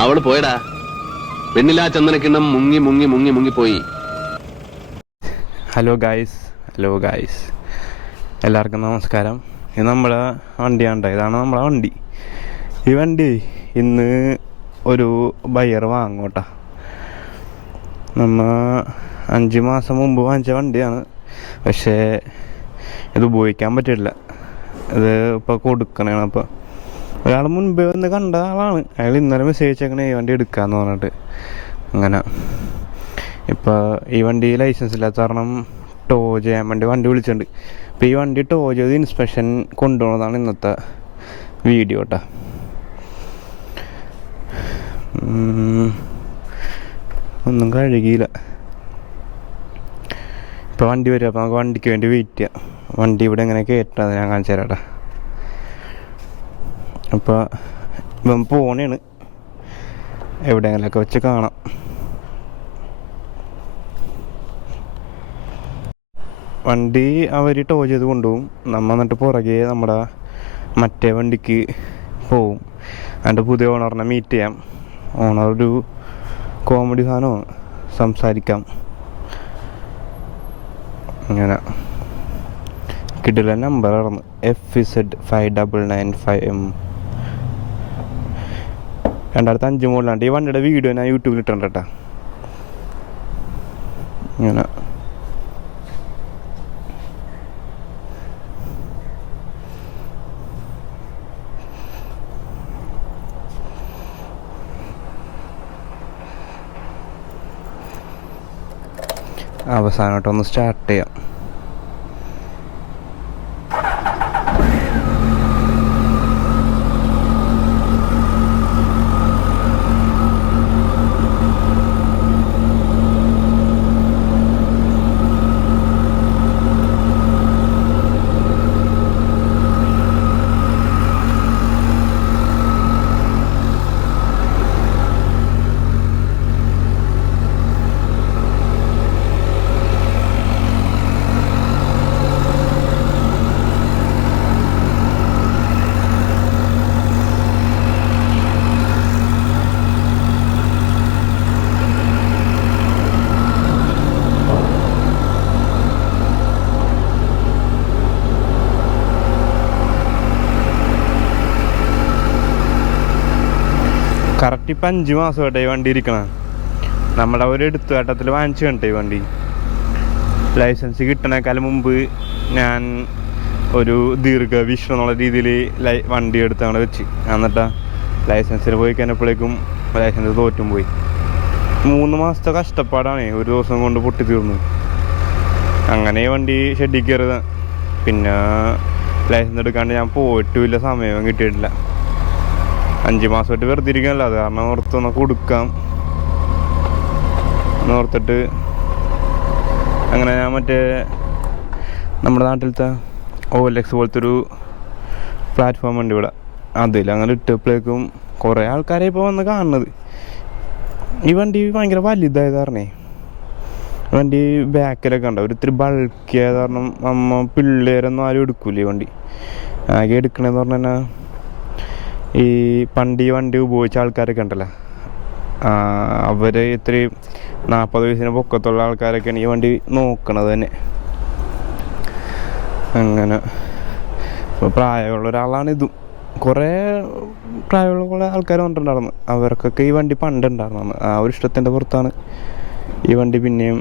അവള് പോയടാ. വെണ്ണിലാ ചന്ദനക്കിണ്ണം മുങ്ങി മുങ്ങി മുങ്ങി മുങ്ങിപ്പോയി. ഹലോ ഗായ്സ് എല്ലാവർക്കും നമസ്കാരം. ഇത് നമ്മളെ വണ്ടിയാണ്. ഇതാണ് നമ്മളെ വണ്ടി. ഈ വണ്ടി ഇന്ന് ഒരു ബയ്യർ വാങ്ങോട്ടാ. നമ്മ 5 മാസം മുമ്പ് വാങ്ങിച്ച വണ്ടിയാണ്. പക്ഷേ ഇത് ഉപയോഗിക്കാൻ പറ്റില്ല. ഇത് ഇപ്പോൾ കൊടുക്കണേണ്. അപ്പോൾ ഒരാൾ മുൻപേ വന്ന് കണ്ട ആളാണ്. അയാൾ ഇന്നലെ മെസ്സേജ് അയച്ചേക്കണേ ഈ വണ്ടി എടുക്കാമെന്ന് പറഞ്ഞിട്ട്. അങ്ങനെ ഇപ്പോൾ ഈ വണ്ടി ലൈസൻസ് ഇല്ലാത്ത കാരണം ടോ ചെയ്യാൻ വേണ്ടി വണ്ടി വിളിച്ചിട്ടുണ്ട്. അപ്പോൾ ഈ വണ്ടി ടോ ചെയ്ത് ഇൻസ്പെക്ഷൻ കൊണ്ടുപോകുന്നതാണ് ഇന്നത്തെ വീഡിയോ കേട്ടോ. ഒന്നും കഴുകിയില്ല. ഇപ്പോൾ വണ്ടി വരും. അപ്പോൾ നമുക്ക് വണ്ടിക്ക് വേണ്ടി വെയിറ്റ് ചെയ്യാം. വണ്ടി ഇവിടെ എങ്ങനെ കയറ്റാതെ ഞാൻ കാണിച്ചു തരാം കേട്ടോ. അപ്പോൾ ഇവൻ പോണേണ്. എവിടെയെങ്കിലൊക്കെ വെച്ച് കാണാം. വണ്ടി അവർ ടോ ചെയ്ത് കൊണ്ടുപോകും. നമ്മൾ എന്നിട്ട് പുറകെ നമ്മുടെ മറ്റേ വണ്ടിക്ക് പോവും. അതിൻ്റെ പുതിയ ഓണറിനെ മീറ്റ് ചെയ്യാം. ഓണർ ഒരു കോമഡി സാധനമാണ്, സംസാരിക്കാം. അങ്ങനെ കിട്ടില്ല. നമ്പർ ആയിരുന്നു FZ5995M. 2005 മോഡലാണ്. ഈ വണ്ടിയുടെ വീഡിയോ ഞാൻ യൂട്യൂബിൽ ഇട്ടുണ്ട് കേട്ടോ. ഇങ്ങനെ അവസാനമായിട്ടൊന്ന് സ്റ്റാർട്ട് ചെയ്യാം. കറക്റ്റ് ഇപ്പം 5 മാസമായിട്ട് ഈ വണ്ടി ഇരിക്കണം. നമ്മുടെ ഒരു എടുത്തുകാട്ടത്തിൽ വാങ്ങിച്ചു കണ്ടേ ഈ വണ്ടി. ലൈസൻസ് കിട്ടണേക്കാളും മുമ്പ് ഞാൻ ഒരു ദീർഘവീക്ഷണം എന്നുള്ള രീതിയിൽ വണ്ടി എടുത്ത് അങ്ങനെ വെച്ച്. എന്നിട്ടാ ലൈസൻസിന് പോയി കഴിഞ്ഞപ്പോഴേക്കും ലൈസൻസ് തോറ്റും പോയി. 3 മാസത്തെ കഷ്ടപ്പാടാണ് ഒരു ദിവസം കൊണ്ട് പൊട്ടി തീർന്നു. അങ്ങനെ വണ്ടി ഷെഡിൽ കയറിയത്. പിന്നെ ലൈസൻസ് എടുക്കാണ്ട് ഞാൻ പോയിട്ടുമില്ല, സമയവും കിട്ടിയിട്ടില്ല. 5 മാസമായിട്ട് വെറുതെ ഇരിക്കാനല്ല. അത് കാരണം ഓർത്തൊന്ന് കൊടുക്കാം ഓർത്തിട്ട് അങ്ങനെ ഞാൻ മറ്റേ നമ്മുടെ നാട്ടിലത്തെ OLX പോലത്തെ ഒരു പ്ലാറ്റ്ഫോം ഉണ്ട് ഇവിടെ. അതിൽ അങ്ങനെ ഇട്ടപ്പോഴേക്കും കുറേ ആൾക്കാരെ ഇപ്പോൾ വന്ന് കാണുന്നത്. ഈ വണ്ടി ഭയങ്കര വലുതായത് കാരണേ വണ്ടി ബാക്കിലൊക്കെ ഉണ്ടാവും. ഒരു ഇത്തിരി ബൾക്കിയായത് കാരണം പിള്ളേരൊന്നും ആരും എടുക്കൂല ഈ വണ്ടി. ആകെ എടുക്കണമെന്ന് പറഞ്ഞു കഴിഞ്ഞാൽ ഈ വണ്ടി ഉപയോഗിച്ച ആൾക്കാരൊക്കെ ഉണ്ടല്ലോ, അവർ ഇത്തിരി 40 വയസ്സിന് പൊക്കത്തുള്ള ആൾക്കാരൊക്കെയാണ് ഈ വണ്ടി നോക്കണത് തന്നെ. അങ്ങനെ ഇപ്പോൾ പ്രായമുള്ള ഒരാളാണിതും. കുറേ പ്രായമുള്ള ആൾക്കാർ വന്നിട്ടുണ്ടായിരുന്നു. അവർക്കൊക്കെ ഈ വണ്ടി പണ്ടുണ്ടായിരുന്നു. ആ ഒരു ഇഷ്ടത്തിൻ്റെ പുറത്താണ് ഈ വണ്ടി പിന്നെയും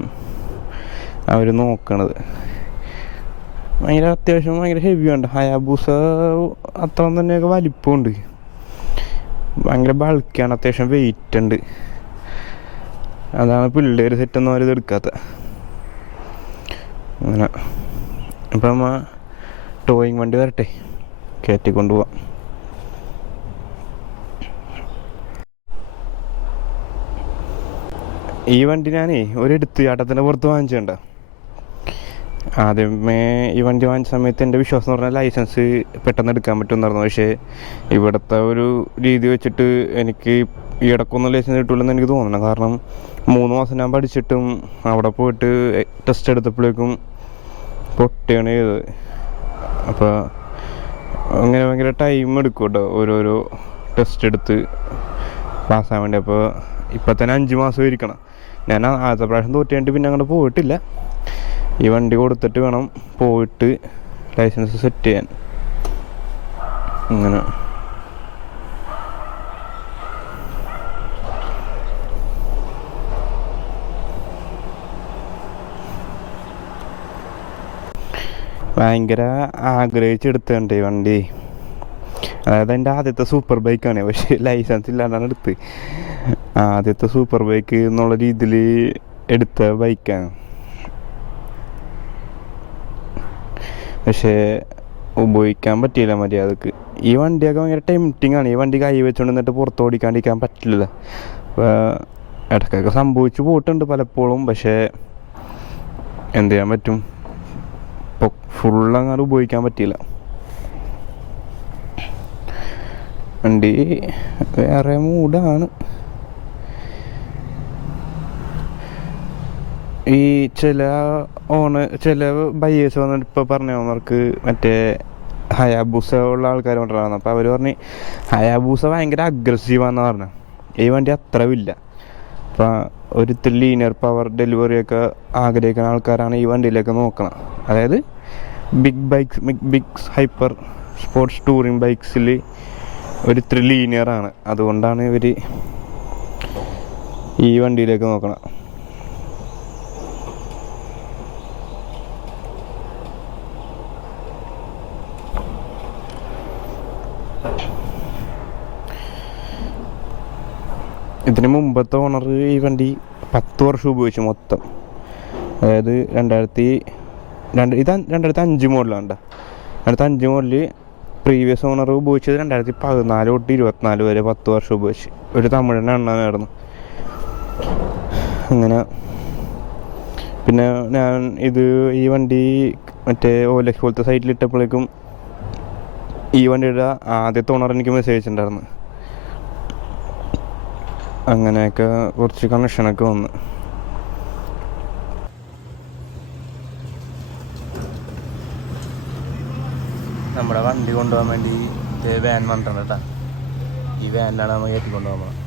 അവർ നോക്കണത്. അത്യാവശ്യം ഭയങ്കര ഹെവിയുണ്ട്. ഹയാബൂസ അത്ര തന്നെയൊക്കെ വലിപ്പമുണ്ട്. ഭയങ്കര ബൾക്കാണ്. അത്യാവശ്യം വെയിറ്റ് ഉണ്ട്. അതാണ് പിള്ളേർ സെറ്റൊന്നും അവർ ഇതെടുക്കാത്ത. അങ്ങനെ ഇപ്പം നമ്മ ടോയിങ് വണ്ടി വരട്ടെ, കയറ്റിക്കൊണ്ടു പോവാം. ഈ വണ്ടി ഞാനേ ഒരു എടുത്തുചാട്ടത്തിൻ്റെ പുറത്ത് വാങ്ങിച്ചിട്ടുണ്ട്. ആദ്യമേ ഈ വണ്ടി വാങ്ങിച്ച സമയത്ത് എൻ്റെ വിശ്വാസം എന്ന് പറഞ്ഞാൽ ലൈസൻസ് പെട്ടെന്ന് എടുക്കാൻ പറ്റുമെന്നായിരുന്നു. പക്ഷേ ഇവിടുത്തെ ഒരു രീതി വെച്ചിട്ട് എനിക്ക് ഈ ഇടയ്ക്കൊന്നും ലൈസൻസ് കിട്ടില്ലെന്ന് എനിക്ക് തോന്നണം. കാരണം 3 മാസം ഞാൻ പഠിച്ചിട്ടും അവിടെ പോയിട്ട് ടെസ്റ്റ് എടുത്തപ്പോഴേക്കും പൊട്ടിയാണ് ചെയ്തത്. അപ്പോൾ അങ്ങനെ ഭയങ്കര ടൈം എടുക്കും കേട്ടോ ഓരോരോ ടെസ്റ്റ് എടുത്ത് പാസ്സാൻ വേണ്ടി. അപ്പോൾ ഇപ്പം തന്നെ 5 മാസം ഇരിക്കണം. ഞാൻ ആദ്യത്തെ പ്രാവശ്യം തോറ്റ് കഴിഞ്ഞിട്ട് പിന്നെ അങ്ങോട്ട് പോയിട്ടില്ല. ഈ വണ്ടി കൊടുത്തിട്ട് വേണം പോയിട്ട് ലൈസൻസ് സെറ്റ് ചെയ്യാൻ. അങ്ങനെ ഭയങ്കര ആഗ്രഹിച്ചെടുത്തുണ്ട് ഈ വണ്ടി. അതായത് എൻ്റെ ആദ്യത്തെ സൂപ്പർ ബൈക്കാണ്, പക്ഷേ ലൈസൻസ് ഇല്ലാണ്ടാണ് എടുത്ത്. ആദ്യത്തെ സൂപ്പർ ബൈക്ക് എന്നുള്ള രീതിയിൽ എടുത്ത ബൈക്കാണ്. പക്ഷേ ഉപയോഗിക്കാൻ പറ്റിയില്ല മര്യാദക്ക്. ഈ വണ്ടിയൊക്കെ ഭയങ്കര ടെംപ്റ്റിംഗ് ആണ്. ഈ വണ്ടി കൈ വെച്ചുകൊണ്ട് നിന്നിട്ട് പുറത്ത് ഓടിക്കാണ്ടിരിക്കാൻ പറ്റില്ല. അപ്പോൾ ഇടയ്ക്കൊക്കെ സംഭവിച്ചു പോയിട്ടുണ്ട് പലപ്പോഴും. പക്ഷേ എന്ത് ചെയ്യാൻ പറ്റും, ഇപ്പോൾ ഫുള്ളങ്ങനെ ഉപയോഗിക്കാൻ പറ്റിയില്ല. വണ്ടി വേറെ മൂഡാണ്. ഈ ചില ബയേഴ്സ് വന്നിട്ട് ഇപ്പോൾ പറഞ്ഞവർക്ക് മറ്റേ ഹയാബൂസ ഉള്ള ആൾക്കാർ കൊണ്ടുവരാന്ന്. അപ്പോൾ അവർ പറഞ്ഞ് ഹയാബൂസ ഭയങ്കര അഗ്രസീവാണെന്ന് പറഞ്ഞു. ഈ വണ്ടി അത്ര ഇല്ല. അപ്പോൾ ഒരു ലീനിയർ പവർ ഡെലിവറിയൊക്കെ ആഗ്രഹിക്കുന്ന ആൾക്കാരാണ് ഈ വണ്ടിയിലേക്ക് നോക്കണം. അതായത് ബിഗ് ഹൈപ്പർ സ്പോർട്സ് ടൂറിങ് ബൈക്സിൽ ഒരു ലീനിയറാണ്. അതുകൊണ്ടാണ് ഇവർ ഈ വണ്ടിയിലേക്ക് നോക്കണം. ഇതിന് മുമ്പത്തെ ഓണർ ഈ വണ്ടി 10 വർഷം ഉപയോഗിച്ചു മൊത്തം. അതായത് 2005 മോഡലാണ്. 2005 മോഡല് പ്രീവിയസ് ഓണർ ഉപയോഗിച്ചത് 2014 തൊട്ട് 2024 വരെ 10 വർഷം ഉപയോഗിച്ച്. ഒരു തമിഴനെ എണ്ണാനായിരുന്നു. അങ്ങനെ പിന്നെ ഞാൻ ഈ വണ്ടി മറ്റേ ഓലക്സ് പോലത്തെ സൈറ്റിൽ ഇട്ടപ്പോഴേക്കും ഈ വണ്ടിയുടെ ആദ്യത്തെ ഓണർ എനിക്ക് മെസ്സേജ് അയച്ചിട്ടുണ്ടായിരുന്നു. അങ്ങനെയൊക്കെ കുറച്ച് കണക്ഷനൊക്കെ വന്ന്. നമ്മുടെ വണ്ടി കൊണ്ടുപോകാൻ വേണ്ടി വാൻ വന്നിട്ടുണ്ട് കേട്ടോ. ഈ വാനിലാണ് നമ്മൾ കയറ്റി കൊണ്ടുപോകുന്നത്.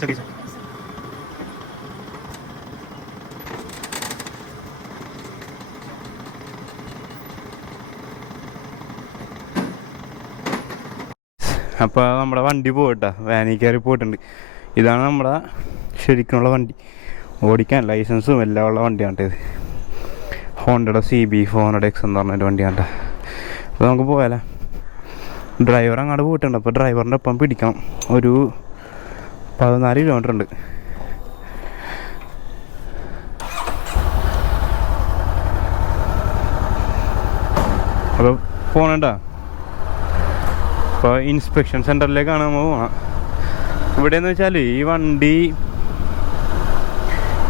ശരി സാർ. അപ്പോൾ നമ്മുടെ വണ്ടി പോയിട്ടാ, വാനിൽ കയറി പോയിട്ടുണ്ട്. ഇതാണ് നമ്മുടെ ശരിക്കുള്ള വണ്ടി. ഓടിക്കാൻ ലൈസൻസും എല്ലാം ഉള്ള വണ്ടിയാണ് ഇത്. ഹോണ്ടയുടെ CB 400X എന്ന് പറഞ്ഞൊരു വണ്ടിയാണ്. അപ്പോൾ നമുക്ക് പോയാലോ. ഡ്രൈവർ അങ്ങോട്ട് പോയിട്ടുണ്ട്. അപ്പോൾ ഡ്രൈവറിൻ്റെ ഒപ്പം പിടിക്കണം. ഒരു 14 കിലോമീറ്റർ ഉണ്ട്. അപ്പോൾ പോകണേട്ടാ. ഇപ്പോൾ ഇൻസ്പെക്ഷൻ സെൻറ്ററിലേക്കാണ് നമ്മൾ പോകണം. ഇവിടെയെന്ന് വെച്ചാൽ ഈ വണ്ടി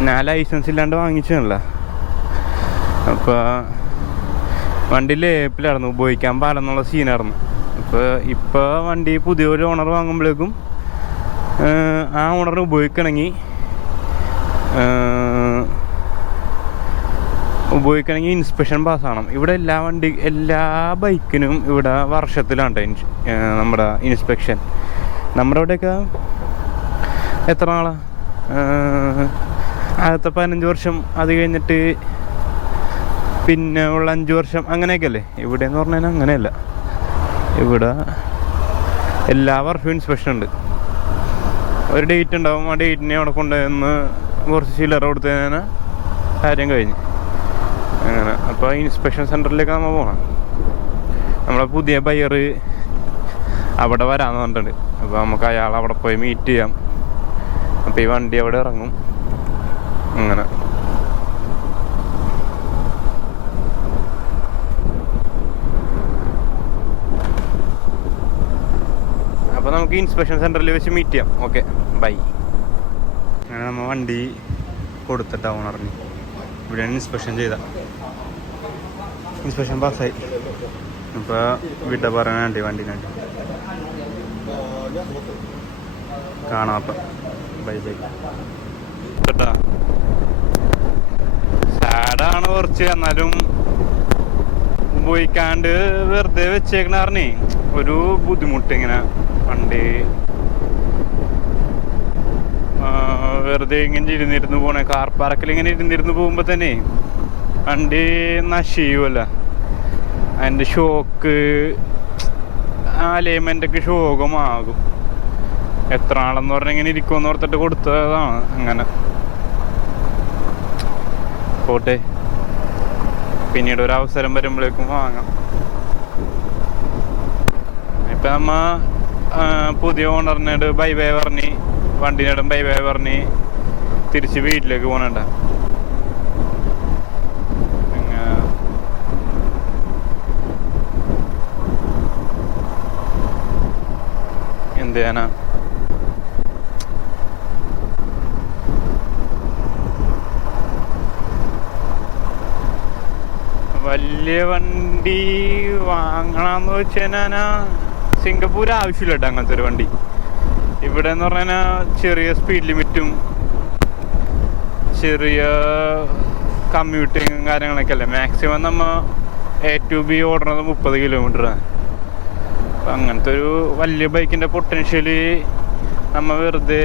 ഞാൻ ലൈസൻസ് ഇല്ലാണ്ട് വാങ്ങിച്ചതല്ല. അപ്പോൾ വണ്ടി ലേപ്പിലായിരുന്നു, ഉപയോഗിക്കാൻ പാടെന്നുള്ള സീനായിരുന്നു. ഇപ്പോൾ വണ്ടി പുതിയൊരു ഓണർ വാങ്ങുമ്പോഴേക്കും ആ ഓണറിന് ഉപയോഗിക്കണമെങ്കിൽ ഇൻസ്പെക്ഷൻ പാസ്സാവണം. ഇവിടെ എല്ലാ ബൈക്കിനും ഇവിടെ വർഷത്തിലാണ് നമ്മുടെ ഇൻസ്പെക്ഷൻ. നമ്മുടെ അവിടെയൊക്കെ എത്ര നാളാണ്, ആദ്യത്തെ 15 വർഷം, അത് കഴിഞ്ഞിട്ട് പിന്നെ ഉള്ള 5 വർഷം, അങ്ങനെയൊക്കെ അല്ലേ. ഇവിടെ എന്ന് പറഞ്ഞാൽ അങ്ങനെയല്ല. ഇവിടെ എല്ലാ വർഷവും ഇൻസ്പെക്ഷൻ ഉണ്ട്. ഒരു ഡേറ്റ് ഉണ്ടാവും. ആ ഡേറ്റിനെ അവിടെ കൊണ്ടുവന്ന് കുറച്ച് ചില്ലറ കൊടുത്തു കഴിഞ്ഞാൽ കാര്യം കഴിഞ്ഞ്. അങ്ങനെ അപ്പോൾ ഇൻസ്പെക്ഷൻ സെൻറ്ററിലേക്ക് നമ്മൾ പോകണം. നമ്മളെ പുതിയ ബയർ അവിടെ വരാമെന്ന് പറഞ്ഞിട്ടുണ്ട്. അപ്പോൾ നമുക്ക് അയാൾ അവിടെ പോയി മീറ്റ് ചെയ്യാം. അപ്പോൾ ഈ വണ്ടി അവിടെ ഇറങ്ങും. അങ്ങനെ നമുക്ക് ഇൻസ്പെക്ഷൻ സെൻറ്ററിൽ വെച്ച് മീറ്റ് ചെയ്യാം. Okay, bye. അങ്ങനെ നമ്മൾ വണ്ടി കൊടുത്തിട്ടാ ഓണറിന്. ഇവിടെയാണ് ഇൻസ്പെക്ഷൻ ചെയ്ത. ഇൻസ്പെക്ഷൻ പാസ്സായി. ഇപ്പോൾ വിട്ട പറയാനുണ്ട് വണ്ടീനായിട്ട്. കാണാം അപ്പം. Bye bye. കേട്ടാ, സാഡാണ് കുറച്ച്. എന്നാലും ഉപയോഗിക്കാണ്ട് വെറുതെ വെച്ചേക്കണ പറഞ്ഞേ ഒരു ബുദ്ധിമുട്ട്. ഇങ്ങനെ വണ്ടി വെറുതെ ഇങ്ങനെ ഇരുന്നിരുന്ന് പോണേ. കാർ പാർക്കിൽ ഇങ്ങനെ ഇരുന്നിരുന്ന് പോകുമ്പോൾ തന്നെ വണ്ടി നശിയുമല്ല. അതിൻ്റെ ഷോക്ക്, അലൈൻമെൻ്റൊക്കെ ഷോകമാകും. എത്ര നാളെന്ന് പറഞ്ഞാൽ ഇങ്ങനെ ഇരിക്കുമെന്ന് ഓർത്തിട്ട് കൊടുത്തതാണ്. അങ്ങനെ പോട്ടെ, പിന്നീട് ഒരു അവസരം വരുമ്പോഴേക്കും വാങ്ങാം. ഇപ്പം നമ്മ പുതിയ ഓണറിനോട് ബൈ ബൈ പറഞ്ഞ്, വണ്ടിനോടും ബൈ ബൈ പറഞ്ഞ് തിരിച്ച് വീട്ടിലേക്ക് പോകണണ്ട. എന്ത് ചെയ്യാനാ? വലിയ വണ്ടി വാങ്ങണമെന്ന് വെച്ച് കഴിഞ്ഞാൽ സിംഗപ്പൂർ ആവശ്യമില്ല കേട്ടോ അങ്ങനത്തെ ഒരു വണ്ടി. ഇവിടെ എന്ന് പറഞ്ഞാൽ ചെറിയ സ്പീഡ് ലിമിറ്റും ചെറിയ കമ്മ്യൂട്ടിങ്ങും കാര്യങ്ങളൊക്കെ അല്ലേ. മാക്സിമം നമ്മൾ A to B ഓടുന്നത് 30 കിലോമീറ്ററാണ്. അപ്പം അങ്ങനത്തെ ഒരു വലിയ ബൈക്കിൻ്റെ പൊട്ടൻഷ്യൽ നമ്മൾ വെറുതെ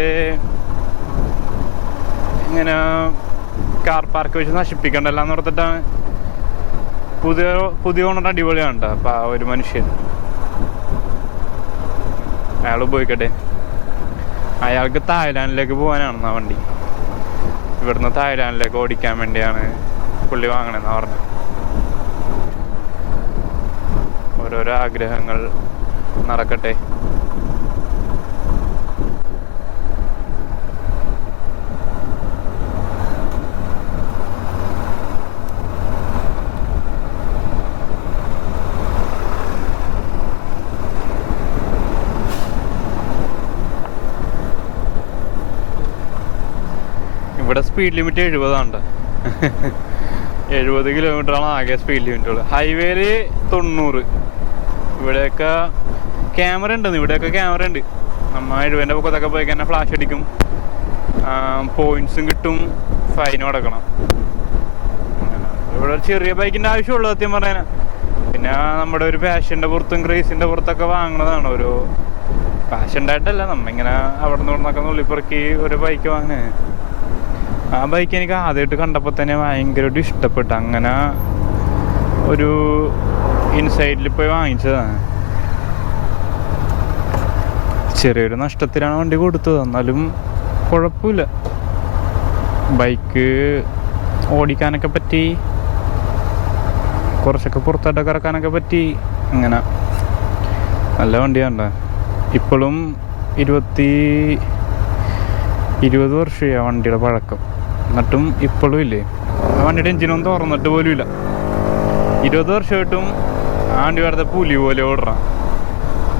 ഇങ്ങനെ കാർ പാർക്ക് വെച്ച് നശിപ്പിക്കണ്ടല്ലോ എന്ന് ഓർത്തിട്ടാണ്. പുതിയ ഓണർ അടിപൊളിയാണ് കേട്ടോ. അപ്പം ആ ഒരു മനുഷ്യൻ, അയാൾ ഉപയോഗിക്കട്ടെ. അയാൾക്ക് തായ്ലാൻഡിലേക്ക് പോകാനാണ് ആ വണ്ടി. ഇവിടുന്ന് തായ്ലാൻഡിലേക്ക് ഓടിക്കാൻ വേണ്ടിയാണ് പുള്ളി വാങ്ങണമെന്ന് പറഞ്ഞു. ഓരോരോ ആഗ്രഹങ്ങൾ നടക്കട്ടെ. ഇവിടെ സ്പീഡ് ലിമിറ്റ് 70 70 കിലോമീറ്ററാണ് ആകെ സ്പീഡ് ലിമിറ്റുകൾ. ഹൈവേയിൽ 90. ഇവിടെയൊക്കെ ക്യാമറ ഉണ്ടെന്ന്. ഇവിടെയൊക്കെ ക്യാമറ ഉണ്ട്. നമ്മൾ 70-ൻ്റെ പൊക്കത്തൊക്കെ പോയി കഴിഞ്ഞാൽ ഫ്ലാഷ് അടിക്കും, പോയിന്റ്സും കിട്ടും, ഫൈനും അടക്കണം. ഇവിടെ ഒരു ചെറിയ ബൈക്കിൻ്റെ ആവശ്യമുള്ളൂ സത്യം പറഞ്ഞാൽ. പിന്നെ നമ്മുടെ ഒരു പാഷൻ്റെ പുറത്തും ക്രേസിൻ്റെ പുറത്തൊക്കെ വാങ്ങുന്നതാണ്. ഒരു പാഷൻ്റായിട്ടല്ല, നമ്മളിങ്ങനെ അവിടെ നിന്ന് ഇവിടുന്നൊക്കെ നുള്ളിപ്പുറക്കി ഒരു ബൈക്ക് വാങ്ങുന്നത്. ആ ബൈക്ക് എനിക്ക് ആദ്യമായിട്ട് കണ്ടപ്പോൾ തന്നെ ഭയങ്കരമായിട്ട് ഇഷ്ടപ്പെട്ടു. അങ്ങനെ ഒരു ഇൻസൈഡിൽ പോയി വാങ്ങിച്ചതാണ്. ചെറിയൊരു നഷ്ടത്തിലാണ് വണ്ടി കൊടുത്തത്, എന്നാലും കുഴപ്പമില്ല. ബൈക്ക് ഓടിക്കാനൊക്കെ പറ്റി, കുറച്ചൊക്കെ പുറത്തോട്ടൊക്കെ ഇറക്കാനൊക്കെ പറ്റി. അങ്ങനെ നല്ല വണ്ടിയാണ്. ഇപ്പോഴും 20 വർഷമായി ആ വണ്ടിയുടെ പഴക്കം. എന്നിട്ടും ഇപ്പോഴും ഇല്ലേ, ആ വണ്ടിയുടെ എഞ്ചിനൊന്നും തുറന്നിട്ട് പോലും ഇല്ല. 20 വർഷമായിട്ടും ആ വണ്ടി വെറുതെ പുലി പോലെ ഓടണം.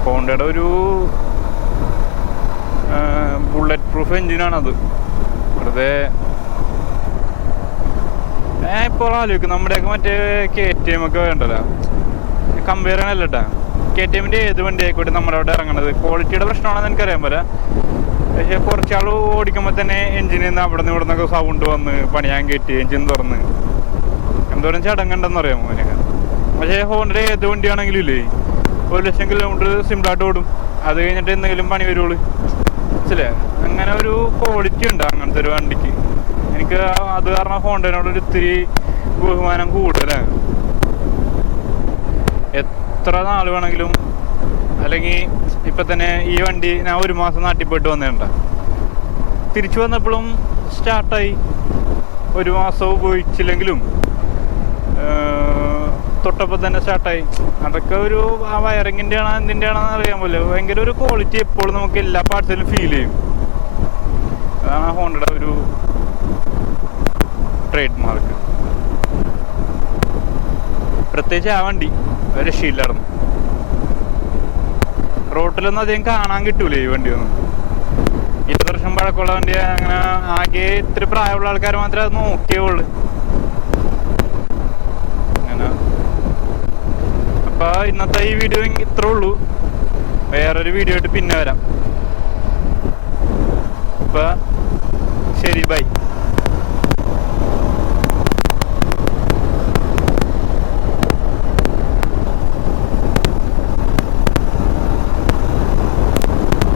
ഹോണ്ടയുടെ ഒരു ബുള്ളറ്റ് പ്രൂഫ് എഞ്ചിനാണത്. വെറുതെ ഇപ്പോൾ ആലോചിക്കും, നമ്മുടെയൊക്കെ മറ്റേ KTM ഒക്കെ വേണ്ടല്ലോ, കമ്പയർ ചെയ്യണല്ലോ കേട്ടാ. KTMൻ്റെ ഏത് വണ്ടി ആയിക്കോട്ടെ നമ്മുടെ അവിടെ ഇറങ്ങണത് ക്വാളിറ്റിയുടെ പ്രശ്നമാണെന്ന് എനിക്കറിയാൻ പോലെ. പക്ഷേ കുറച്ചാൾ ഓടിക്കുമ്പോൾ തന്നെ എഞ്ചിനിൽ നിന്ന് അവിടെ നിന്ന് ഇവിടെ നിന്നൊക്കെ സൗണ്ട് വന്ന് പണിയാൻ കയറ്റി എഞ്ചിൻ തുറന്ന് എന്തോരം ചടങ്ങുണ്ടെന്ന് അറിയാമോ അതിനൊക്കെ. പക്ഷേ ഹോണ്ടയുടെ ഏത് വണ്ടിയാണെങ്കിലും ഇല്ലേ 1,00,000 കിലോമീറ്റർ സിമ്പിളായിട്ട് ഓടും. അത് കഴിഞ്ഞിട്ട് എന്തെങ്കിലും പണി വരുള്ളൂ. മനസ്സിലേ? അങ്ങനെ ഒരു ക്വാളിറ്റി ഉണ്ട് അങ്ങനത്തെ ഒരു വണ്ടിക്ക്. എനിക്ക് അത് കാരണം ഹോണ്ടനോടൊരു ഇത്തിരി ബഹുമാനം കൂടുതലാണ്. എത്ര നാൾ വേണമെങ്കിലും, അല്ലെങ്കിൽ ഇപ്പം തന്നെ ഈ വണ്ടി ഞാൻ 1 മാസം നാട്ടിൽ പോയിട്ട് വന്നേണ്ട, തിരിച്ചു വന്നപ്പോഴും സ്റ്റാർട്ടായി. 1 മാസം ഉപയോഗിച്ചില്ലെങ്കിലും തൊട്ടപ്പോൾ തന്നെ സ്റ്റാർട്ടായി. അതൊക്കെ ഒരു ആ വയറിങ്ങിൻ്റെ ആണോ എന്തിൻ്റെ ആണെന്ന് അറിയാൻ പോലെ ഭയങ്കര ഒരു ക്വാളിറ്റി എപ്പോഴും നമുക്ക് എല്ലാ പാർട്സിലും ഫീൽ ചെയ്യും. അതാണ് ഹോണ്ടയുടെ ഒരു ട്രേഡ് മാർക്ക്. പ്രത്യേകിച്ച് ആ വണ്ടി രക്ഷയില്ലായിരുന്നു. റോട്ടിലൊന്നും അധികം കാണാൻ കിട്ടൂലേ ഈ വണ്ടിയൊന്നും. 20 വർഷം പഴക്കമുള്ള വണ്ടി. അങ്ങനെ ആകെ ഇത്തിരി പ്രായമുള്ള ആൾക്കാർ മാത്രമേ അത് നോക്കിയുള്ളൂ. അങ്ങനെ അപ്പൊ ഇന്നത്തെ ഈ വീഡിയോ ഇത്രേ ഉള്ളൂ. വേറൊരു വീഡിയോ ആയിട്ട് പിന്നെ വരാം. അപ്പൊ ശരി, ബൈ.